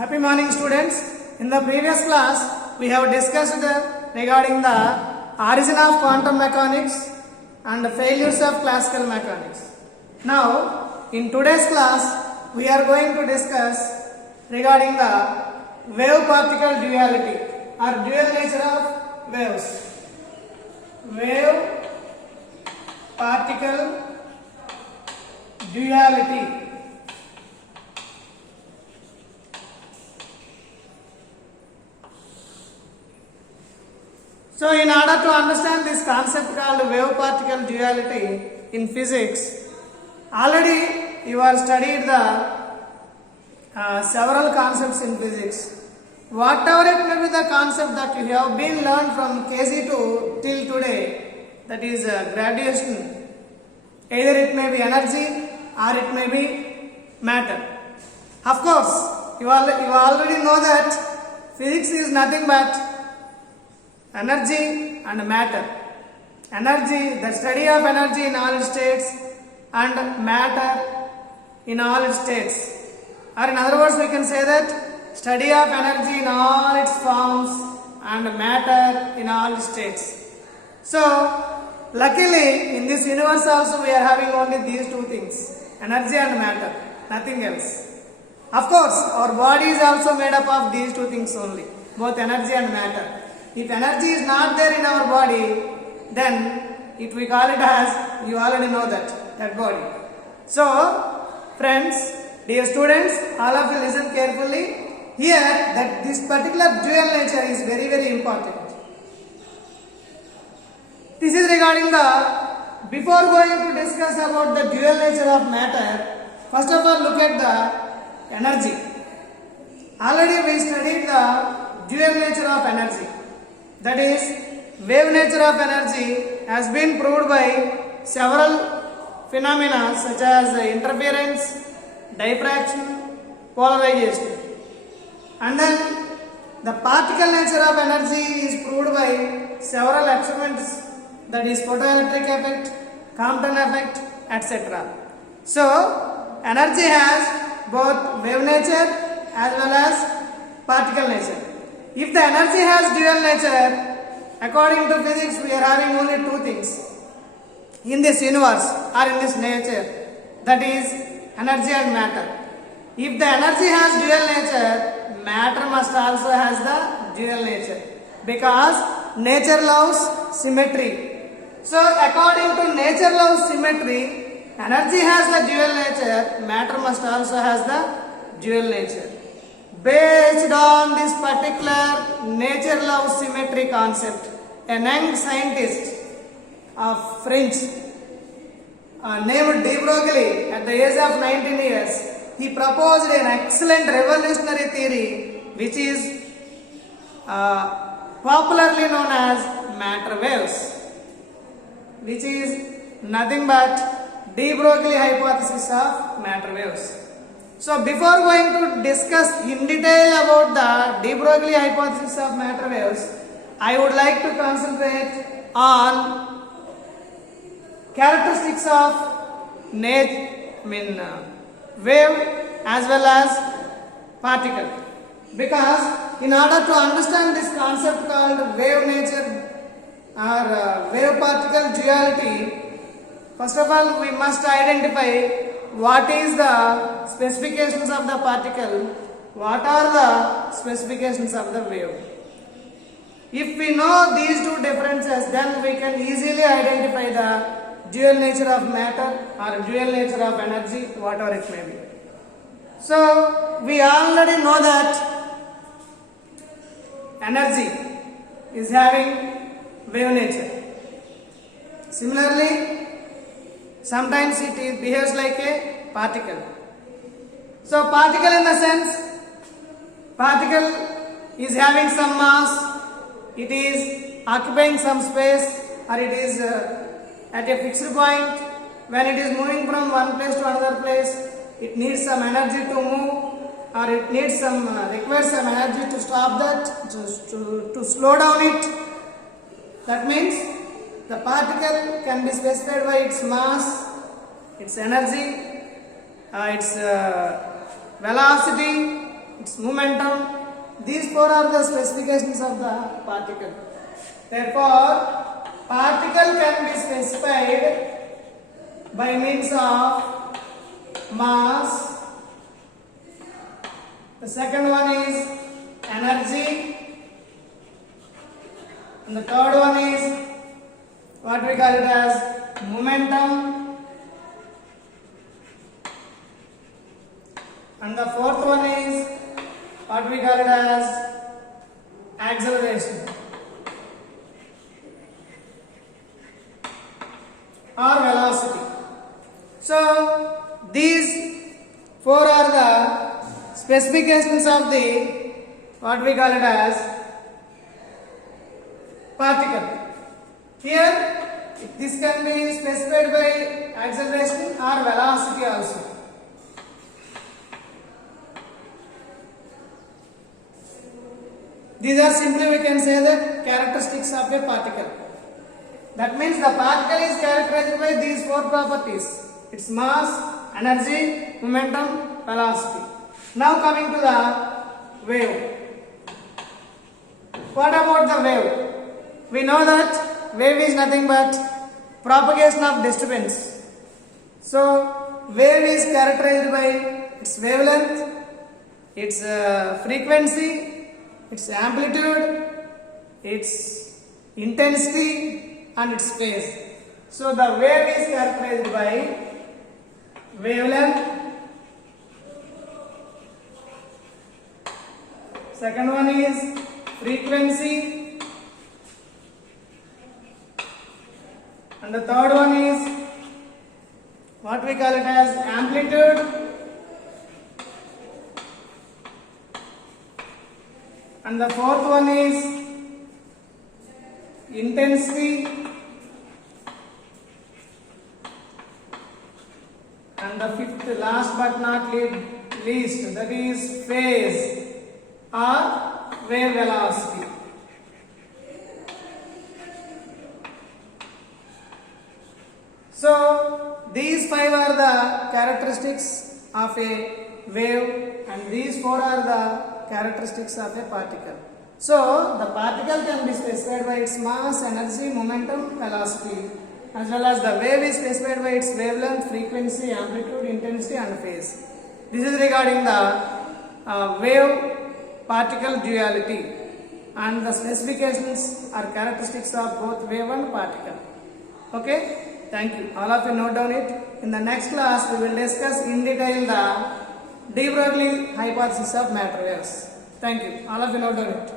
Happy morning, students. In the previous class, we have discussed regarding the origin of quantum mechanics and the failures of classical mechanics. Now, in today's class, we are going to discuss regarding the wave-particle duality or dual nature of waves. Wave-particle duality. So, in order to understand this concept called wave-particle duality in physics, already you have studied the several concepts in physics. Whatever it may be the concept that you have been learned from KG2 till today, that is graduation, either it may be energy or it may be matter. Of course, you already know that physics is nothing but energy and matter. Energy, the study of energy in all its states, and matter in all its states. Or in other words, we can say that study of energy in all its forms and matter in all its states. So, luckily in this universe also we are having only these two things, energy and matter, nothing else. Of course, our body is also made up of these two things only, both energy and matter. If energy is not there in our body, then we call it as, you already know that body. So, friends, dear students, all of you listen carefully. Here, that this particular dual nature is very, very important. This is regarding before going to discuss about the dual nature of matter, first of all look at the energy. Already we studied the dual nature of energy. That is, wave nature of energy has been proved by several phenomena such as interference, diffraction, polarization. And then the particle nature of energy is proved by several experiments, that is photoelectric effect, Compton effect, etc. So, energy has both wave nature as well as particle nature. If the energy has dual nature, according to physics, we are having only two things in this universe or in this nature, that is energy and matter. If the energy has dual nature, matter must also has the dual nature, because nature loves symmetry. So, according to nature loves symmetry, energy has the dual nature, matter must also has the dual nature. Based on this particular nature loves symmetry concept, a young scientist of French named de Broglie at the age of 19 years, he proposed an excellent revolutionary theory which is popularly known as matter waves, which is nothing but de Broglie hypothesis of matter waves. So, before going to discuss in detail about the de Broglie hypothesis of matter waves, I would like to concentrate on characteristics of wave as well as particle. Because in order to understand this concept called wave nature or wave particle duality, first of all we must identify what is the specifications of the particle, what are the specifications of the wave. If we know these two differences, then we can easily identify the dual nature of matter or dual nature of energy, whatever it may be. So, we already know that energy is having wave nature. Similarly, sometimes it behaves like a particle. So, particle in the sense, particle is having some mass, it is occupying some space, or it is at a fixed point. When it is moving from one place to another place, it needs some energy to move, or it needs requires some energy to stop that, to slow down it. That means the particle can be specified by its mass, its energy, its velocity, its momentum. These four are the specifications of the particle. Therefore, particle can be specified by means of mass. The second one is energy. And the third one is what we call it as momentum. And the fourth one is what we call it as acceleration or velocity. So these four are the specifications of the what we call it as particle. Here this can be specified by acceleration or velocity also. These are simply we can say the characteristics of a particle. That means the particle is characterized by these four properties: its mass, energy, momentum, velocity. Now coming to the wave. What about the wave? We know that wave is nothing but propagation of disturbance. So wave is characterized by its wavelength, its frequency, its amplitude, its intensity and its phase. So the wave is characterized by wavelength. Second one is frequency. And the third one is what we call it as amplitude. And the fourth one is intensity. And the fifth, last but not least, that is phase or wave velocity. So these five are the characteristics of a wave and these four are the characteristics of a particle. So the particle can be specified by its mass, energy, momentum, velocity, as well as the wave is specified by its wavelength, frequency, amplitude, intensity and phase. This is regarding the wave particle duality, and the specifications are characteristics of both wave and particle. Okay, thank you. All of you note down it. In the next class we will discuss in detail the de Broglie hypothesis of matter waves. Thank you. All of you note down it.